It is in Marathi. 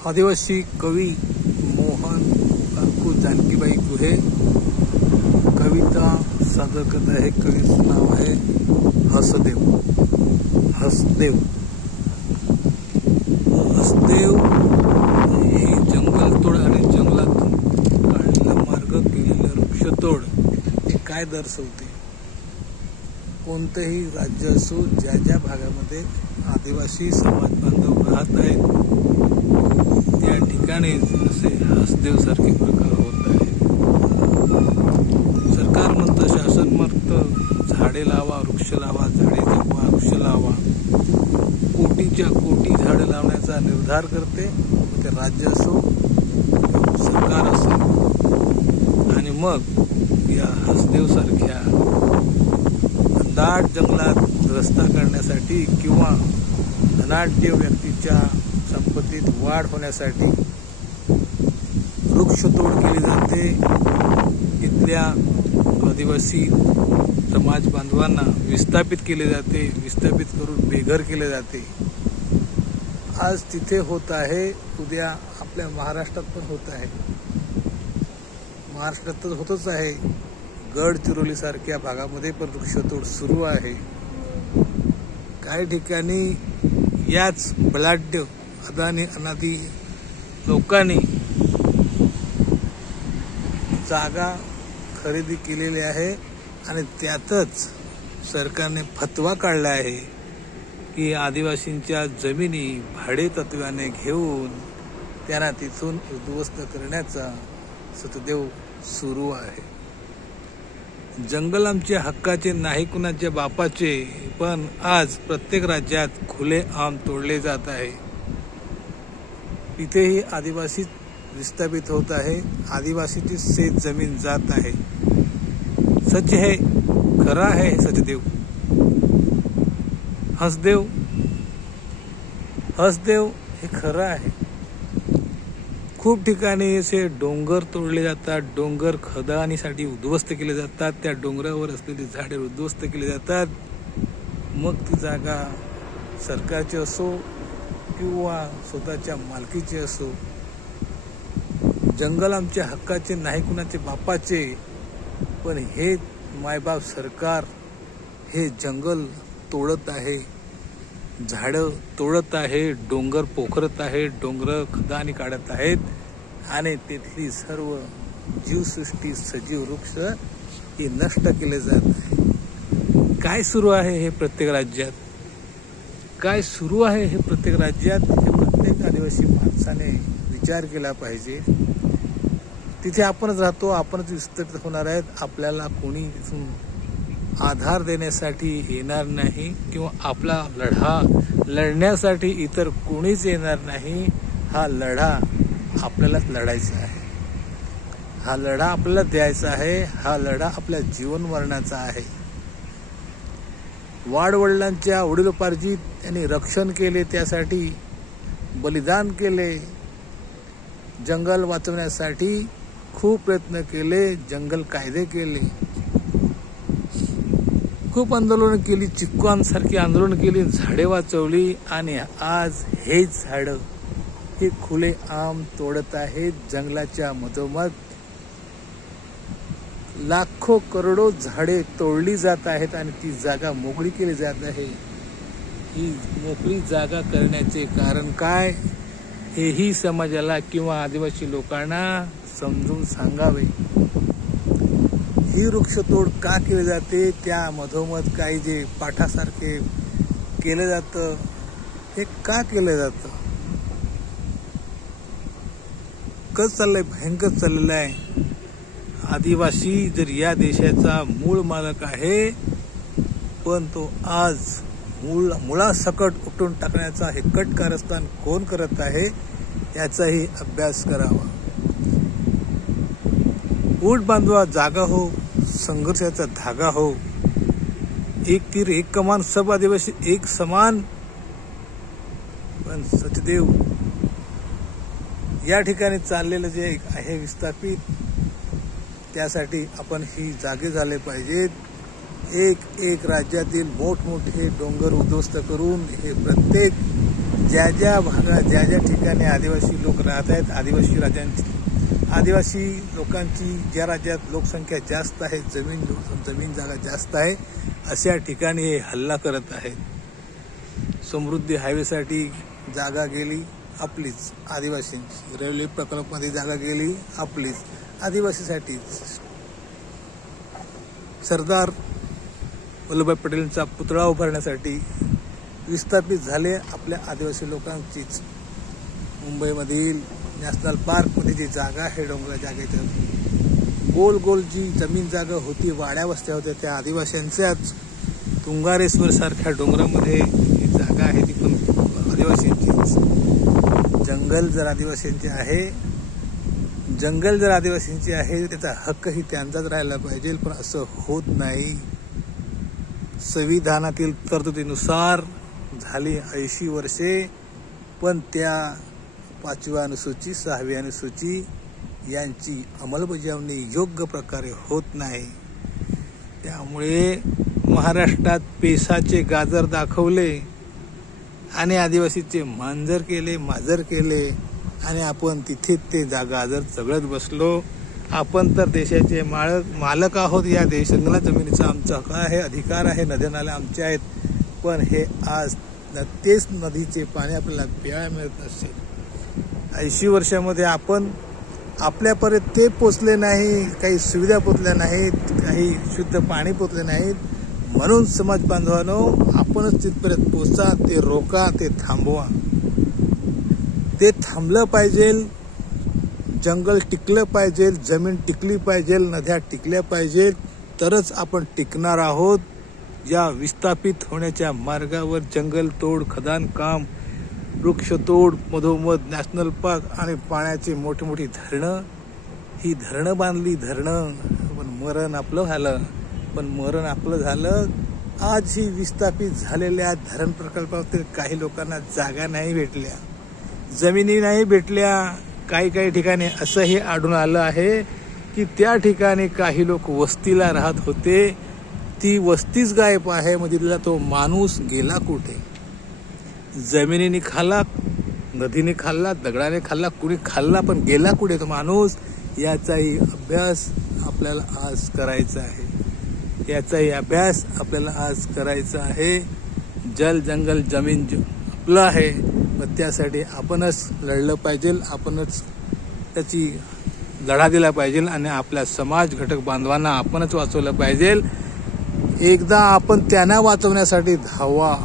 आदिवासी कवी मोहन काकू जानकीबाई गुहे कविता सादर करत आहे। कवीचं नाव आहे हसदेव। हसदेव हसदेव ही जंगलतोड आणि जंगलातून काढलेला मार्ग केलेलं वृक्षतोड हे काय दर्शवते? कोणतेही राज्य असो, ज्या ज्या भागामध्ये आदिवासी समाज बांधव राहत आहेत त्या ठिकाणी असे हसदेव सारखे प्रकार होत आहेत। सरकार म्हणतं, शासन म्हणतं झाडे लावा, वृक्ष लावा, झाडे जगवा, वृक्ष लावा, कोटीच्या कोटी झाडे लावण्याचा निर्धार करते। ते राज्य असो, सरकार असो, आणि मग या हसदेव सारख्या दाट जंगलात रस्ता करण्यासाठी किंवा धनाढ्य व्यक्तीच्या संपत्तीत वाढ होण्यासाठी वृक्षतोड केली जाते। इथल्या आदिवासी समाज बांधवांना विस्थापित केले जाते, विस्थापित करून बेघर केले जाते। आज तिथे होत आहे, उद्या आपल्या महाराष्ट्रात पण होत आहे। महाराष्ट्रात तर होतच आहे, गडचिरोली सारख्या भागामध्ये पण वृक्षतोड सुरू आहे। काही ठिकाणी याच बलाढ्य अदानी अनादी लोकांनी जागा खरेदी केलेली आहे आणि त्यातच सरकारने फतवा काढला आहे की आदिवासींच्या जमिनी भाडे तत्वाने घेऊन त्यांना तिथून उद्ध्वस्त करण्याचा सतदेव सुरू आहे। जंगल आमच्या हक्काचे नाही कुणाच्या बापाचे, पण आज प्रत्येक राज्यात खुले आम तोडले जात आहे। तिथेही आदिवासी विस्थापित होत आहे, आदिवासीची शेत जमीन जात आहे। सच है, खरा है सचदेव। हसदेव हसदेव हे खरं आहे। खूप ठिकाणी असे डोंगर तोडले जातात, डोंगर खदानीसाठी उद्ध्वस्त केले जातात, त्या डोंगरावर असलेली झाडे उद्ध्वस्त केली जातात। मग ती जागा सरकारची असो किंवा स्वतःच्या मालकीची असो, जंगल आमच्या हक्काचे नाही कुणाचे बापाचे, पण हे मायबाप सरकार हे जंगल तोडत आहे, झाडं तोडत आहे, डोंगर पोखरत आहे, डोंगर खदानी काढत आहेत आणि तिथली सर्व जीवसृष्टी, सजीव वृक्ष ही नष्ट केले जात आहे। काय सुरू आहे हे प्रत्येक राज्यात? काय सुरू आहे हे प्रत्येक राज्यात? हे प्रत्येक आदिवासी माणसाने विचार केला पाहिजे। तिथे आपणच राहतो, आपणच विस्थापित होणार आहेत, आपल्याला कोणी तिथून आधार देण्यासाठी येणार नाही किंवा आपला लढा लढण्यासाठी इतर कोणीच येणार नाही। हा लढा आपल्यालाच लढायचा आहे, हा लढा आपल्याला द्यायचा आहे, हा लढा आपल्या जीवन मरणाचा आहे। वाडवडिलांच्या वडिलोपार्जित त्यांनी रक्षण केले, त्यासाठी बलिदान केले, जंगल वाचवण्यासाठी खूप प्रयत्न केले, जंगल कायदे केले, खूप आंदोलन केली, चिक्कांसारखी आंदोलन केली, झाडे वाचवली आणि आज हेच झाडं हे खुले आम तोडत आहेत। जंगलाच्या मधोमध लाखो करोडो झाडे तोडली जात आहेत आणि ती जागा मोकळी केली जात आहे। ही मोकळी जागा करण्याचे कारण काय हेही समाजाला किंवा आदिवासी लोकांना समजून सांगावे। ही वृक्षतोड का केली जाते? त्या मधोमध काही जे पाठासारखे केलं जातं, हे का केलं जातं? कसं चाललंय? भयंकर चाललेलं आहे। आदिवासी जर या देशाचा मूळ मालक आहे, पण तो आज मुळासकट उठून टाकण्याचा हे कट कारस्थान कोण करत आहे याचाही अभ्यास करावा। ऊट बांधवा जागा हो, संघर्षाचा धागा हो, एक तीर एक कमान, सब आदिवासी एक समान। पण सचदेव या ठिकाणी चाललेलं जे आहे विस्थापित, त्यासाठी आपण ही जागे झाले पाहिजेत। एक एक राज्यातील मोठमोठे डोंगर उद्ध्वस्त करून हे प्रत्येक ज्या ज्या भागात ज्या ज्या ठिकाणी आदिवासी लोक राहत आहेत, आदिवासी लोकांची ज्या राज्यात लोकसंख्या जास्त आहे, जमीन जागा जास्त आहे, अशा ठिकाणी हे हल्ला करत आहेत. समृद्धी हायवेसाठी जागा गेली आपलीच आदिवासींची, रेल्वे प्रकल्पामध्ये जागा गेली आपलीच आदिवासीसाठीच. सरदार वल्लभभाई पटेलांचा पुतळा उभारण्यासाठी विस्थापित झाले आपल्या आदिवासी लोकांचीच. मुंबईमधील नॅशनल पार्कमध्ये जी जागा आहे, डोंगरा जागेच्या गोल गोल जी जमीन जागा होती, वाड्या वस्त्या होत्या, त्या आदिवासींच्याच. तुंगारेश्वर सारख्या डोंगरामध्ये जी जागा आहे ती पण आदिवासींचीच. जंगल जर आदिवासींचे आहे त्याचा हक्कही त्यांचाच राहायला पाहिजे, पण असं होत नाही. संविधानातील तरतुदीनुसार झाली 80 वर्षे, पण त्या 5वी अनुसूची 6वी अनुसूची यांची अंमलबजावणी योग्य प्रकारे होत नाही. त्यामुळे महाराष्ट्रात पेसाचे गाजर दाखवले आणि आदिवासीचे मांजर केले आणि आपण तिथे ते गाजर चघळत बसलो. आपण तर देशाचे मालक आहोत. या जंगला जमिनीचा आमचा हक्क आहे, अधिकार आहे, नद्या नाल्या आमच्या आहेत, पण हे आज तेच नदीचे पाणी आपल्याला प्यायला मिळत नसेल. 80 वर्षामध्ये आपण आपल्यापर्यंत ते पोचले नाही, काही सुविधा पोचल्या नाहीत, काही शुद्ध पाणी पोचले नाहीत. म्हणून समाज बांधवांनो, आपणच तिथपर्यंत पोचा, ते रोका, ते थांबवा. ते थांबलं पाहिजे. जंगल टिकलं पाहिजे, जमीन टिकली पाहिजे, नद्या टिकल्या पाहिजे, तरच आपण टिकणार आहोत. या विस्थापित होण्याच्या मार्गावर जंगल तोड, खदान काम, वृक्षतोड, मधोमध नॅशनल पार्क आणि पाण्याची मोठी मोठी धरणं, ही धरणं बांधली, पण मरण आपलं झालं. आज ही विस्थापित झालेल्या धरण प्रकल्पातील काही लोकांना जागा नाही भेटल्या, जमिनी नाही भेटल्या. काही ठिकाणी असंही आढळून आलं आहे की त्या ठिकाणी काही लोक वस्तीला राहत होते, ती वस्तीच गायब आहे. मधील तो माणूस गेला कुठे? जमिनीने खाल्ला, नदीने खाल्ला, दगडाने खाल्ला, कुणी खाल्ला, पण गेला कुठे तो माणूस? याचाही अभ्यास आपल्याला आज करायचा आहे. जल जंगल जमीन आपलं आहे, पण त्यासाठी आपणच लढलं पाहिजे, आपणच त्याची लढा दिला पाहिजे आणि आपल्या समाज घटक बांधवांना आपणच वाचवलं पाहिजे. एकदा आपण त्यांना वाचवण्यासाठी धावा.